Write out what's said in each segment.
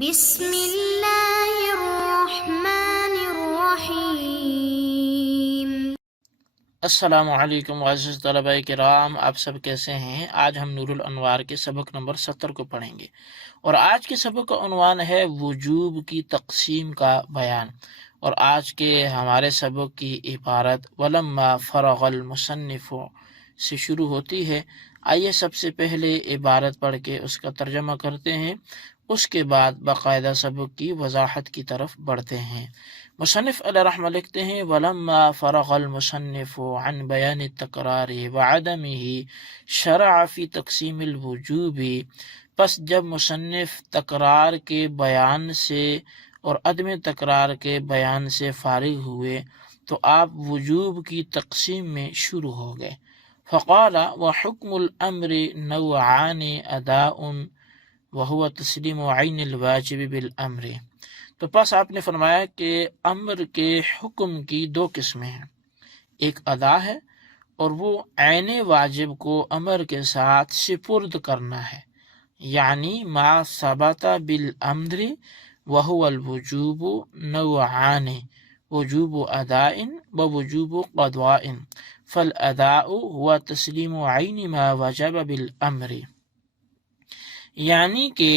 بسم اللہ الرحمن الرحیم۔ السلام علیکم معزز طلباء کرام، آپ سب کیسے ہیں؟ آج ہم نور الانوار کے سبق نمبر 70 کو پڑھیں گے، اور آج کے سبق کا عنوان ہے وجوب کی تقسیم کا بیان۔ اور آج کے ہمارے سبق کی عبارت ولما فرغ المصنف سے شروع ہوتی ہے۔ آئیے سب سے پہلے عبارت پڑھ کے اس کا ترجمہ کرتے ہیں، اس کے بعد باقاعدہ سبق کی وضاحت کی طرف بڑھتے ہیں۔ مصنف علیہ رحمہ لکھتے ہیں ولما فرغ المصنف عن بیان التکرار وعدمه شرع فی تقسیم الوجوب، پس جب مصنف تکرار کے بیان سے اور عدم تکرار کے بیان سے فارغ ہوئے تو آپ وجوب کی تقسیم میں شروع ہو گئے۔ فقال وحکم الامر نوعان اداء وهو تسلیم عین الواجب بالامر، تو پس آپ نے فرمایا کہ امر کے حکم کی دو قسمیں ہیں، ایک ادا ہے اور وہ عین واجب کو امر کے ساتھ سپرد کرنا ہے، یعنی ما ثبت بالامر وهو الوجوب نوعان وجوب اداء ووجوب قضاء، فالاداء هو تسلیم عین ما وجب بالامر، یعنی کہ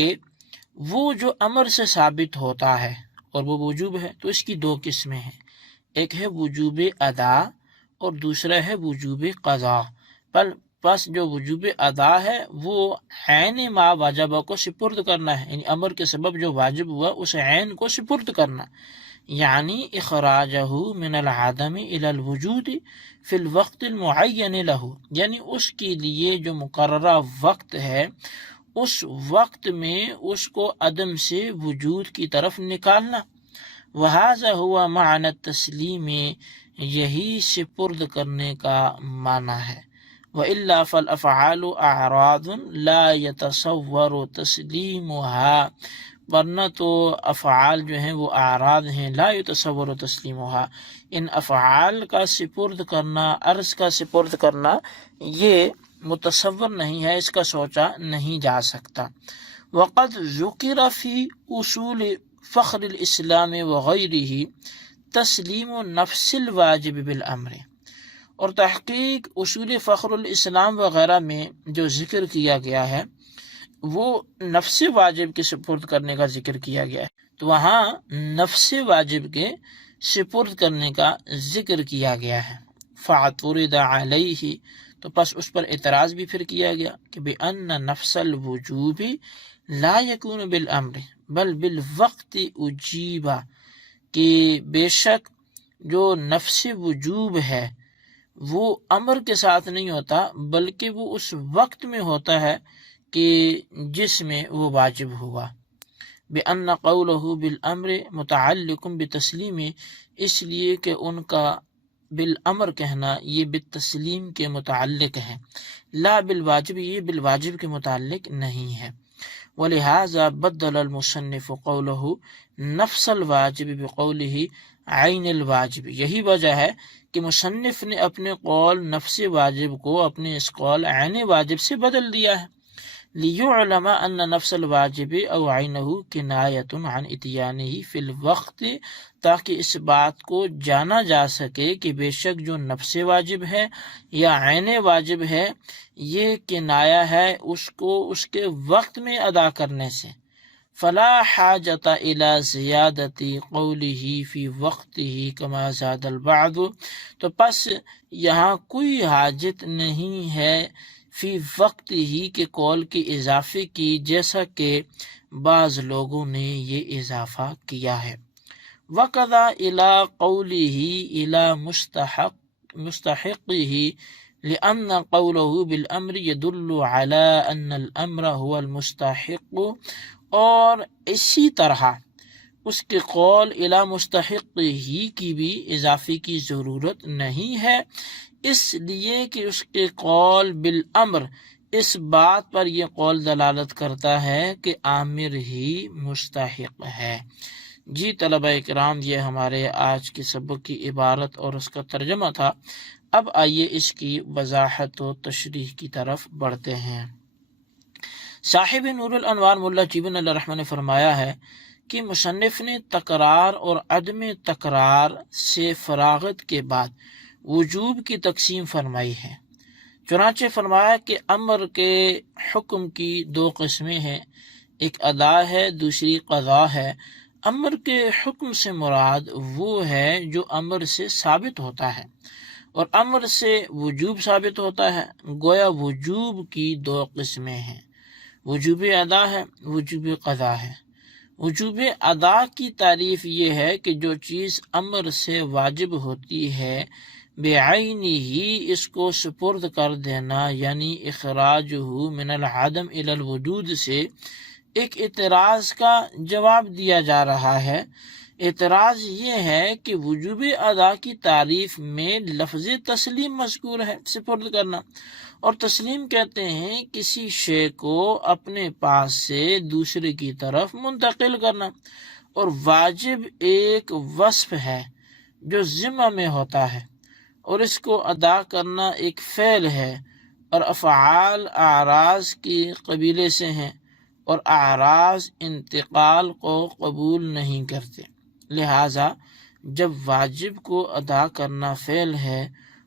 وہ جو امر سے ثابت ہوتا ہے اور وہ وجوب ہے تو اس کی دو قسمیں ہیں، ایک ہے وجوب ادا اور دوسرا ہے وجوب قضا۔ پس جو وجوب ادا ہے وہ عین ما واجب کو سپرد کرنا ہے، یعنی امر کے سبب جو واجب ہوا اس عین کو سپرد کرنا، یعنی اخراجہ من العدم الى الوجود فی الوقت المعین لہ، یعنی اس کے لیے جو مقررہ وقت ہے اس وقت میں اس کو عدم سے وجود کی طرف نکالنا۔ وَهَذَا هُوَ معنی التسلیم، یہی سپرد کرنے کا معنی ہے۔ وَإِلَّا فَالْأَفْعَالُ أَعْرَاضٌ لَا يَتَصَوَّرُ تَسْلِيمُهَا، ورنہ تو افعال جو ہیں وہ اعراض ہیں، لا يتصور تسلیمها، ان افعال کا سپرد کرنا، عرض کا سپرد کرنا یہ متصور نہیں ہے، اس کا سوچا نہیں جا سکتا۔ وقد ذکر فی اصول فخر الاسلام وغیرہ تسلیم نفس الواجب بالامر، اور تحقیق اصول فخر الاسلام وغیرہ میں جو ذکر کیا گیا ہے وہ نفس واجب کے سپرد کرنے کا ذکر کیا گیا ہے، تو وہاں نفس واجب کے سپرد کرنے کا ذکر کیا گیا ہے۔ فاعترض علیہ، تو پس اس پر اعتراض بھی پھر کیا گیا کہ بأن نفس الوجوب لا یکون بالامر بل بالوقت اجیبا، کہ بے شک جو نفس وجوب ہے وہ امر کے ساتھ نہیں ہوتا بلکہ وہ اس وقت میں ہوتا ہے کہ جس میں وہ واجب ہوا۔ بأن قولہ بالامر متعلق بتسلیم، اس لیے کہ ان کا بالامر کہنا یہ بالتسلیم کے متعلق ہے، لا بالواجب، یہ بالواجب کے متعلق نہیں ہے۔ ولہذا بدل المصنف قولہ نفس الواجب بقولہ عین الواجب، یہی وجہ ہے کہ مصنف نے اپنے قول نفس واجب کو اپنے اس قول عین واجب سے بدل دیا ہے۔ لِيُعْلَمَ أَنَّ نَفْسَ الْوَاجِبِ أَوْ عَيْنَهُ كِنَایَةٌ عَنْ إِتْيَانِهِ فِي الْوَقْتِ، تاکہ اس بات کو جانا جا سکے کہ بے شک جو نفس واجب ہے یا عین واجب ہے یہ کنایہ ہے اس کو اس کے وقت میں ادا کرنے سے۔ فَلَا حَاجَةَ إِلَى زِيَادَةِ قَوْلِهِ فِي وَقْتِهِ كَمَا زَادَ الْبَعْضُ، تو پس یہاں کوئی حاجت نہیں ہے فی وقت ہی کے قول کے اضافے کی، جیسا کہ بعض لوگوں نے یہ اضافہ کیا ہے۔ وَقَضَى إِلَى قَوْلِهِ إِلَى مُسْتَحِقِّهِ لِأَنَّ قَوْلَهُ بِالْأَمْرِ يَدُلُّ عَلَى أَنَّ الْأَمْرَ هُوَ الْمُسْتَحِقُّ، اور اسی طرح اس کے قول الی مستحق ہی کی بھی اضافے کی ضرورت نہیں ہے، اس لیے کہ اس کے قول بالامر اس بات پر یہ قول دلالت کرتا ہے کہ آمر ہی مستحق ہے۔ جی طلبہ کرام، یہ ہمارے آج کے سبق کی عبارت اور اس کا ترجمہ تھا۔ اب آئیے اس کی وضاحت و تشریح کی طرف بڑھتے ہیں۔ صاحب نور الانوار ملا جیبن اللہ رحمہ نے فرمایا ہے کہ مصنف نے تکرار اور عدم تکرار سے فراغت کے بعد وجوب کی تقسیم فرمائی ہے۔ چنانچہ فرمایا کہ امر کے حکم کی دو قسمیں ہیں، ایک ادا ہے، دوسری قضا ہے۔ امر کے حکم سے مراد وہ ہے جو امر سے ثابت ہوتا ہے، اور امر سے وجوب ثابت ہوتا ہے۔ گویا وجوب کی دو قسمیں ہیں، وجوب ادا ہے، وجوب قضا ہے۔ وجوب ادا کی تعریف یہ ہے کہ جو چیز امر سے واجب ہوتی ہے بعینہ ہی اس کو سپرد کر دینا، یعنی اخراجہ من العدم الی الوجود سے ایک اعتراض کا جواب دیا جا رہا ہے۔ اعتراض یہ ہے کہ وجوب ادا کی تعریف میں لفظ تسلیم مذکور ہے، سپرد کرنا، اور تسلیم کہتے ہیں کسی شے کو اپنے پاس سے دوسرے کی طرف منتقل کرنا، اور واجب ایک وصف ہے جو ذمہ میں ہوتا ہے، اور اس کو ادا کرنا ایک فعل ہے، اور افعال اعراض کی قبیلے سے ہیں، اور اعراض انتقال کو قبول نہیں کرتے۔ لہٰذا جب واجب کو ادا کرنا فعل ہے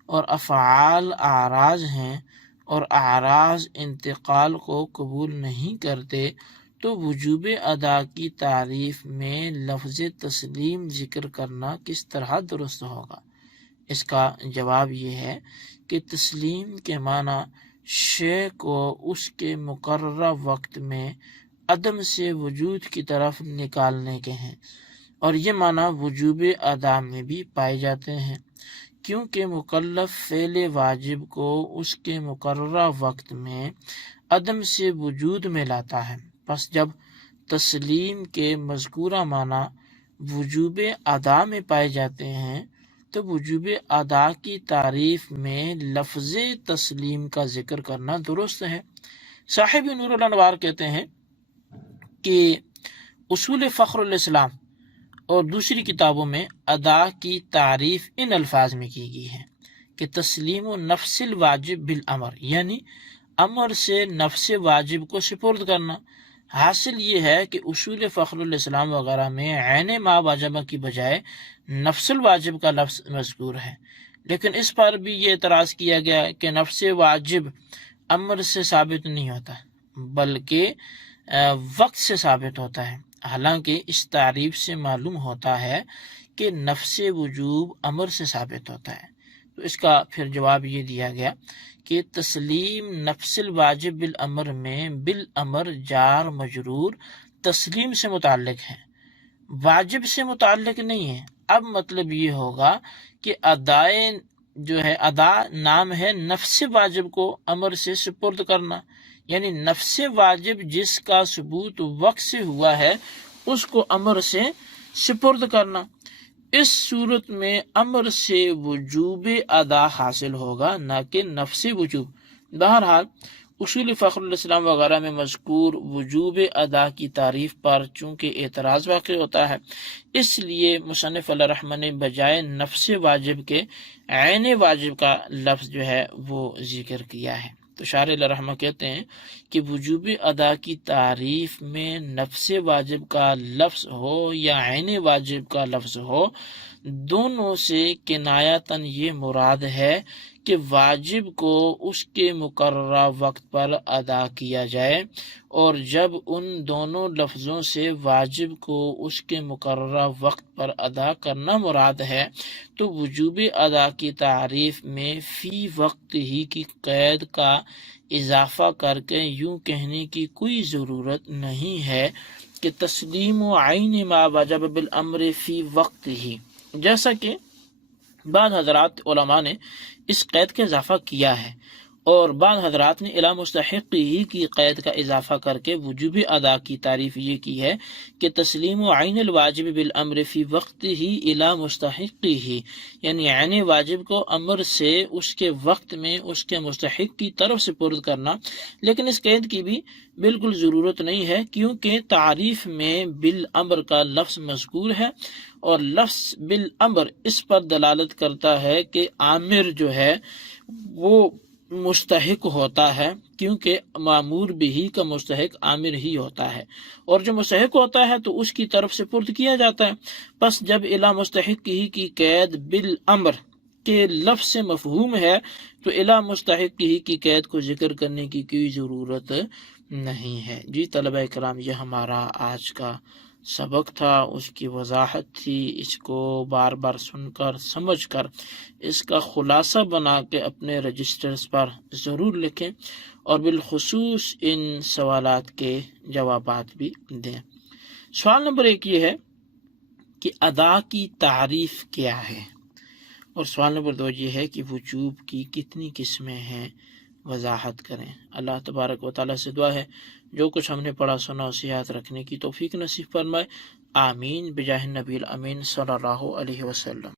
اور افعال اعراض ہیں اور اعراض انتقال کو قبول نہیں کرتے، تو وجوب ادا کی تعریف میں لفظ تسلیم ذکر کرنا کس طرح درست ہوگا؟ اس کا جواب یہ ہے کہ تسلیم کے معنی شے کو اس کے مقررہ وقت میں عدم سے وجود کی طرف نکالنے کے ہیں، اور یہ معنی وجوب ادا میں بھی پائے جاتے ہیں، کیونکہ مکلف فعل واجب کو اس کے مقررہ وقت میں عدم سے وجود میں لاتا ہے۔ پس جب تسلیم کے مذکورہ معنی وجوب ادا میں پائے جاتے ہیں تو وجوب ادا کی تعریف میں لفظ تسلیم کا ذکر کرنا درست ہے۔ صاحب نور الانوار کہتے ہیں کہ اصول فخر الاسلام اور دوسری کتابوں میں ادا کی تعریف ان الفاظ میں کی گئی ہے کہ تسلیم و نفس الواجب بالامر، یعنی امر سے نفس واجب کو سپرد کرنا۔ حاصل یہ ہے کہ اصول فخر الاسلام وغیرہ میں عین ما واجبہ کی بجائے نفس الواجب کا لفظ مذکور ہے، لیکن اس پر بھی یہ اعتراض کیا گیا کہ نفس واجب امر سے ثابت نہیں ہوتا بلکہ وقت سے ثابت ہوتا ہے، حالانکہ اس تعریف سے معلوم ہوتا ہے کہ نفس وجوب امر سے ثابت ہوتا ہے۔ تو اس کا پھر جواب یہ دیا گیا کہ تسلیم نفس الواجب بالامر میں بالامر جار مجرور تسلیم سے متعلق ہے، واجب سے متعلق نہیں ہے۔ اب مطلب یہ ہوگا کہ ادا نام ہے نفس واجب کو امر سے سپرد کرنا، یعنی نفس واجب جس کا ثبوت وقت سے ہوا ہے اس کو امر سے سپرد کرنا۔ اس صورت میں امر سے وجوب ادا حاصل ہوگا، نہ کہ نفس وجوب۔ بہرحال اصول فخر الاسلام وغیرہ میں مذکور وجوب ادا کی تعریف پر چونکہ اعتراض واقع ہوتا ہے، اس لیے مصنف علیہ رحمہ نے بجائے نفس واجب کے عین واجب کا لفظ جو ہے وہ ذکر کیا ہے۔ تو شارح علیہ رحمہ کہتے ہیں کہ وجوب ادا کی تعریف میں نفس واجب کا لفظ ہو یا عین واجب کا لفظ ہو، دونوں سے کنایتاً یہ مراد ہے کہ واجب کو اس کے مقررہ وقت پر ادا کیا جائے، اور جب ان دونوں لفظوں سے واجب کو اس کے مقررہ وقت پر ادا کرنا مراد ہے تو وجوب ادا کی تعریف میں فی وقت ہی کی قید کا اضافہ کر کے یوں کہنے کی کوئی ضرورت نہیں ہے کہ تسلیم و عین ما وجب بالامر فی وقت ہی، جیسا کہ بعض حضرات علماء نے اس قید کا اضافہ کیا ہے، اور بعض حضرات نے الی مستحق ہی کی قید کا اضافہ کر کے وجوب ادا کی تعریف یہ کی ہے کہ تسلیم و عین الواجب بالامر فی وقت ہی الی مستحق ہی، یعنی عین واجب کو امر سے اس کے وقت میں اس کے مستحق کی طرف سپرد کرنا۔ لیکن اس قید کی بھی بالکل ضرورت نہیں ہے، کیونکہ تعریف میں بالامر کا لفظ مذکور ہے، اور لفظ بالامر اس پر دلالت کرتا ہے کہ آمر جو ہے وہ مستحق ہوتا ہے، کیونکہ معمور بھی کا مستحق عامر ہی ہوتا ہے، اور جو مستحق ہوتا ہے تو اس کی طرف سے پرد کیا جاتا ہے۔ پس جب الا مستحق ہی کی قید بالامر کے لفظ سے مفہوم ہے تو الا مستحق ہی کی قید کو ذکر کرنے کی کوئی ضرورت نہیں ہے۔ جی طلبہ اکرام، یہ ہمارا آج کا سبق تھا، اس کی وضاحت تھی، اس کو بار بار سن کر سمجھ کر اس کا خلاصہ بنا کے اپنے رجسٹرز پر ضرور لکھیں، اور بالخصوص ان سوالات کے جوابات بھی دیں۔ سوال نمبر 1 یہ ہے کہ ادا کی تعریف کیا ہے، اور سوال نمبر 2 یہ ہے کہ وجوب کی کتنی قسمیں ہیں، وضاحت کریں۔ اللہ تبارک و تعالیٰ سے دعا ہے جو کچھ ہم نے پڑھا سنا اسے یاد رکھنے کی توفیق نصیب فرمائے، آمین بجاہ النبی الامین صلی اللہ علیہ وسلم۔